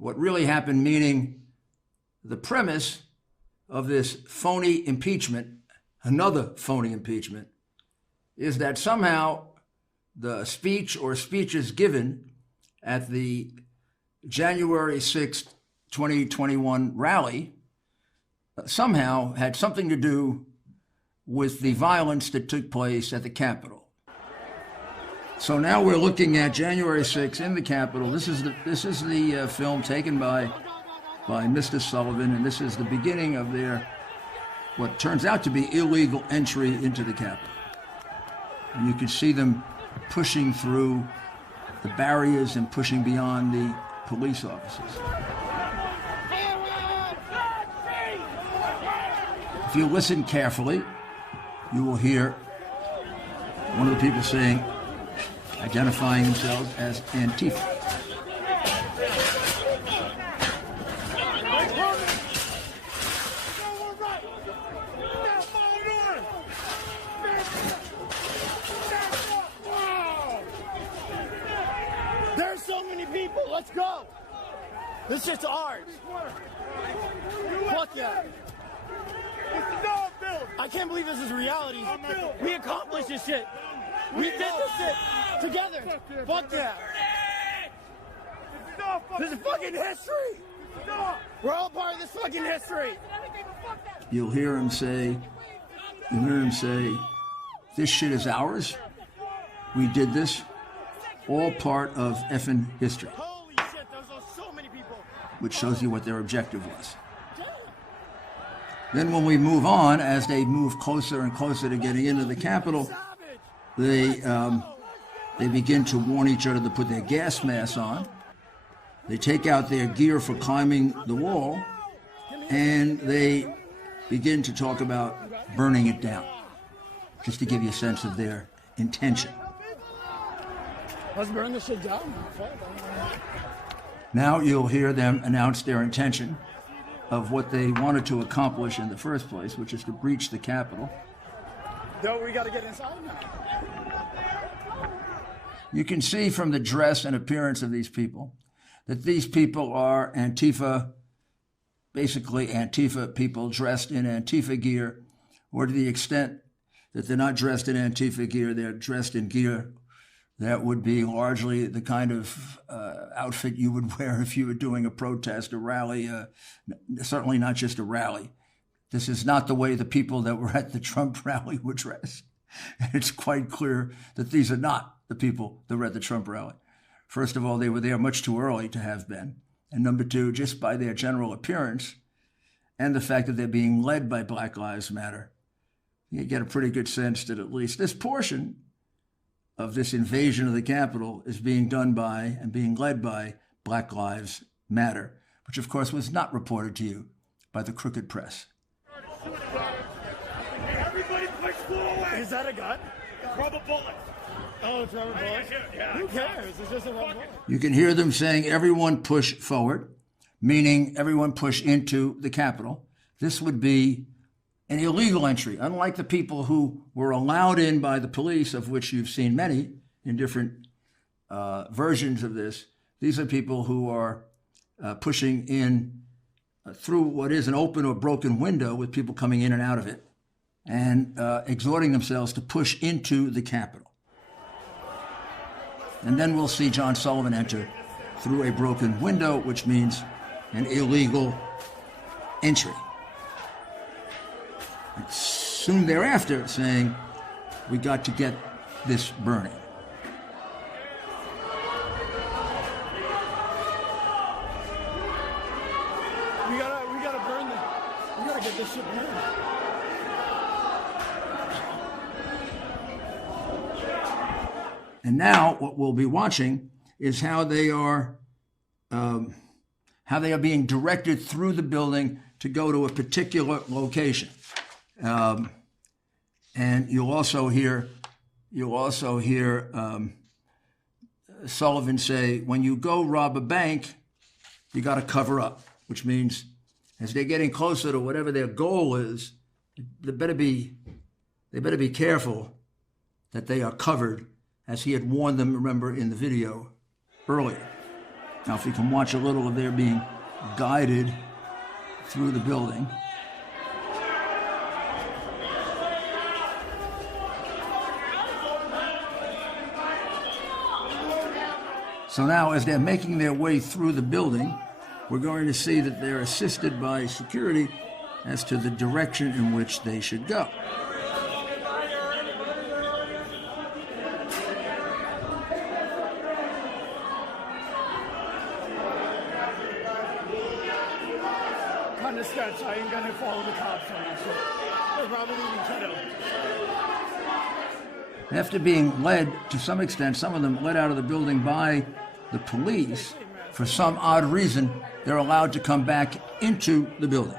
what really happened, meaning the premise of this phony impeachment, another phony impeachment, is that somehow the speech or speeches given at the January 6th, 2021 rally somehow had something to do with the violence that took place at the Capitol. So now we're looking at January 6th in the Capitol. This is the film taken by Mr. Sullivan, and this is the beginning of their what turns out to be illegal entry into the Capitol. And you can see them pushing through the barriers and pushing beyond the police officers. If you listen carefully, you will hear one of the people saying, identifying themselves as Antifa. There's so many people. Let's go. This shit's ours. Fuck that. I can't believe this is reality. We accomplished this shit. We did this shit together. Fuck that. This is fucking history. We're all part of this fucking history. You'll hear him say, this shit is ours. We did this. All part of effing history. Holy shit, those are so many people. Which shows you what their objective was. Then when we move on, as they move closer and closer to getting into the Capitol, they begin to warn each other to put their gas masks on. They take out their gear for climbing the wall, and they begin to talk about burning it down, just to give you a sense of their intention. Let's burn this shit down. Now you'll hear them announce their intention of what they wanted to accomplish in the first place, which is to breach the Capitol. No, we got to get inside now. You can see from the dress and appearance of these people that these people are Antifa, basically Antifa people dressed in Antifa gear, or to the extent that they're not dressed in Antifa gear, they're dressed in gear that would be largely the kind of outfit you would wear if you were doing a protest, a rally, certainly not just a rally. This is not the way the people that were at the Trump rally were dressed. It's quite clear that these are not the people that were at the Trump rally. First of all, they were there much too early to have been. And number two, just by their general appearance and the fact that they're being led by Black Lives Matter, you get a pretty good sense that at least this portion of this invasion of the Capitol is being done by and being led by Black Lives Matter, which of course was not reported to you by the crooked press. Everybody push forward! Is that a gun? Rubber bullets! Oh, it's rubber bullets? Yeah. Who cares? It's just a rubber bullet. You can hear them saying, everyone push forward, meaning everyone push into the Capitol. This would be an illegal entry, unlike the people who were allowed in by the police, of which you've seen many in different versions of this. These are people who are pushing in through what is an open or broken window with people coming in and out of it and exhorting themselves to push into the Capitol. And then we'll see John Sullivan enter through a broken window, which means an illegal entry. And soon thereafter saying, we got to get this burning. We gotta burn them. We gotta get this shit burned. And now what we'll be watching is how they are being directed through the building to go to a particular location. And you'll also hear Sullivan say, when you go rob a bank, you got to cover up, which means as they're getting closer to whatever their goal is, they better be careful that they are covered, as he had warned them, remember, in the video earlier. Now, if you can watch a little of their being guided through the building. So now, as they're making their way through the building, we're going to see that they're assisted by security as to the direction in which they should go. Kind of sketch. I ain't gonna follow the cops on that shit. They're probably even kiddo. After being led, to some extent, some of them led out of the building by the police, for some odd reason, they're allowed to come back into the building.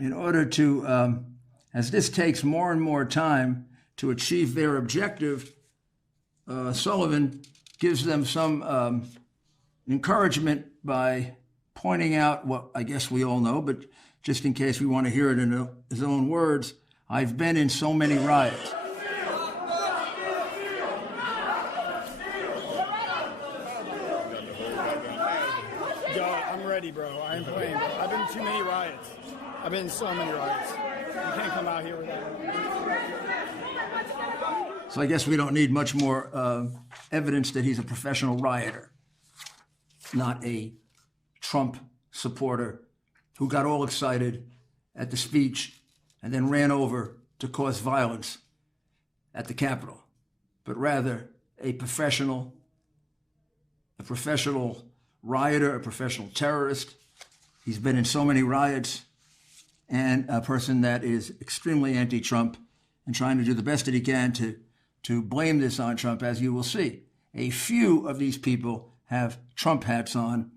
In order to, as this takes more and more time to achieve their objective, Sullivan gives them some encouragement by pointing out what I guess we all know, but just in case we want to hear it in his own words, I've been in so many riots. Yo, I'm ready, bro. I ain't playing, bro. I've been in too many riots. I've been in so many riots. You can't come out here with that. So I guess we don't need much more evidence that he's a professional rioter, not a Trump supporter who got all excited at the speech and then ran over to cause violence at the Capitol, but rather a professional rioter, a professional terrorist. He's been in so many riots, and a person that is extremely anti-Trump and trying to do the best that he can to blame this on Trump, as you will see. A few of these people have Trump hats on.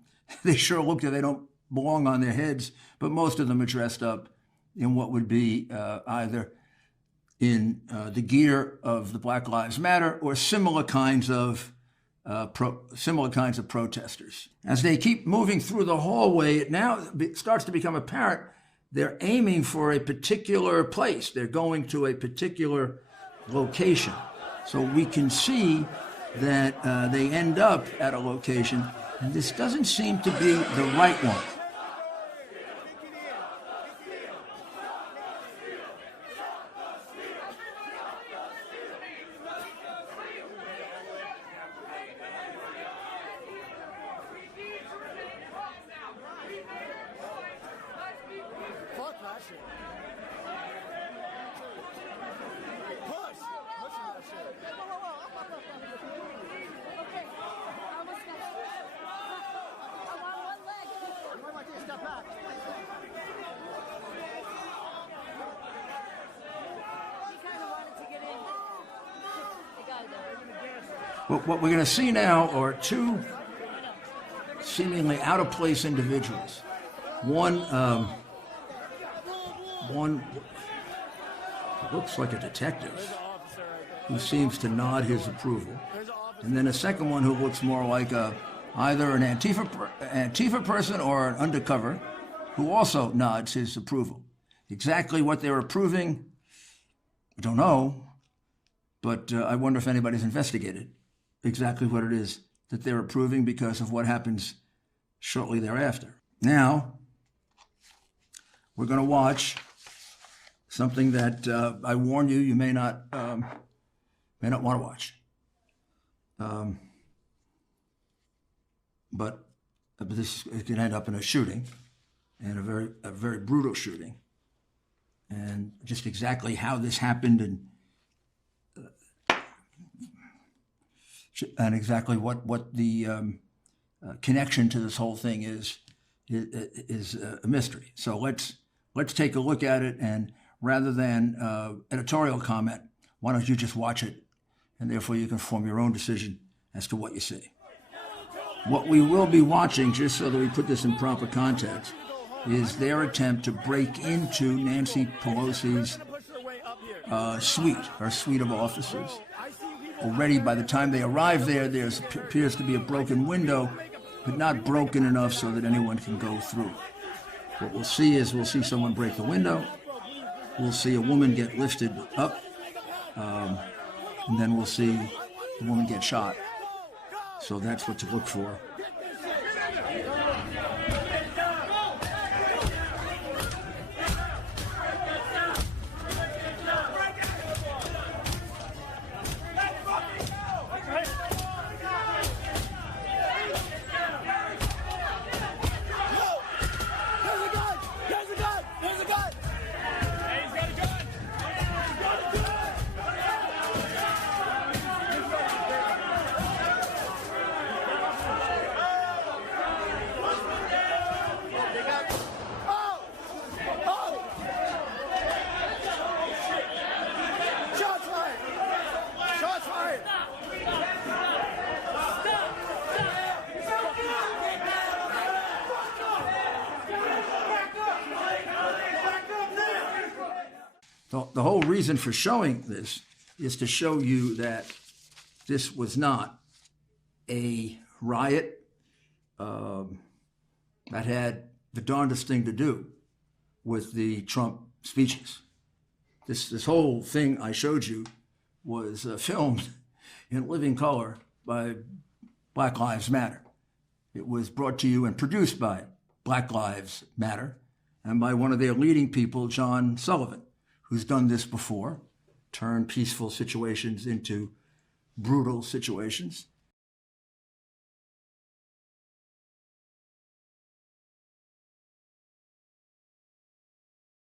They sure look like they don't belong on their heads, but most of them are dressed up in what would be either in the gear of the Black Lives Matter or similar kinds of protesters. As they keep moving through the hallway, it now starts to become apparent they're aiming for a particular place. They're going to a particular location. So we can see that they end up at a location, and this doesn't seem to be the right one. Fuck that shit. Push! Pushing that shit. Okay, almost got it. I'm on one leg. Where am I taking a step back? He kind of wanted to get in. The guy though. What we're going to see now are two seemingly out-of-place individuals. One looks like a detective who seems to nod his approval, and then a second one who looks more like either an Antifa person or an undercover who also nods his approval. Exactly what they're approving, we don't know, but I wonder if anybody's investigated exactly what it is that they're approving because of what happens shortly thereafter. Now, we're going to watch something that I warn you, you may not want to watch. But this can end up in a shooting, and a very brutal shooting. And just exactly how this happened and and exactly what the connection to this whole thing is a mystery. So let's take a look at it, and rather than editorial comment, why don't you just watch it, and therefore you can form your own decision as to what you see. What we will be watching, just so that we put this in proper context, is their attempt to break into Nancy Pelosi's suite, her suite of offices. Already, by the time they arrive there appears to be a broken window, but not broken enough so that anyone can go through. What we'll see someone break the window. We'll see a woman get lifted up, and then we'll see the woman get shot. So that's what to look for. The whole reason for showing this is to show you that this was not a riot that had the darndest thing to do with the Trump speeches. This whole thing I showed you was filmed in living color by Black Lives Matter. It was brought to you and produced by Black Lives Matter and by one of their leading people, John Sullivan, who's done this before, turned peaceful situations into brutal situations.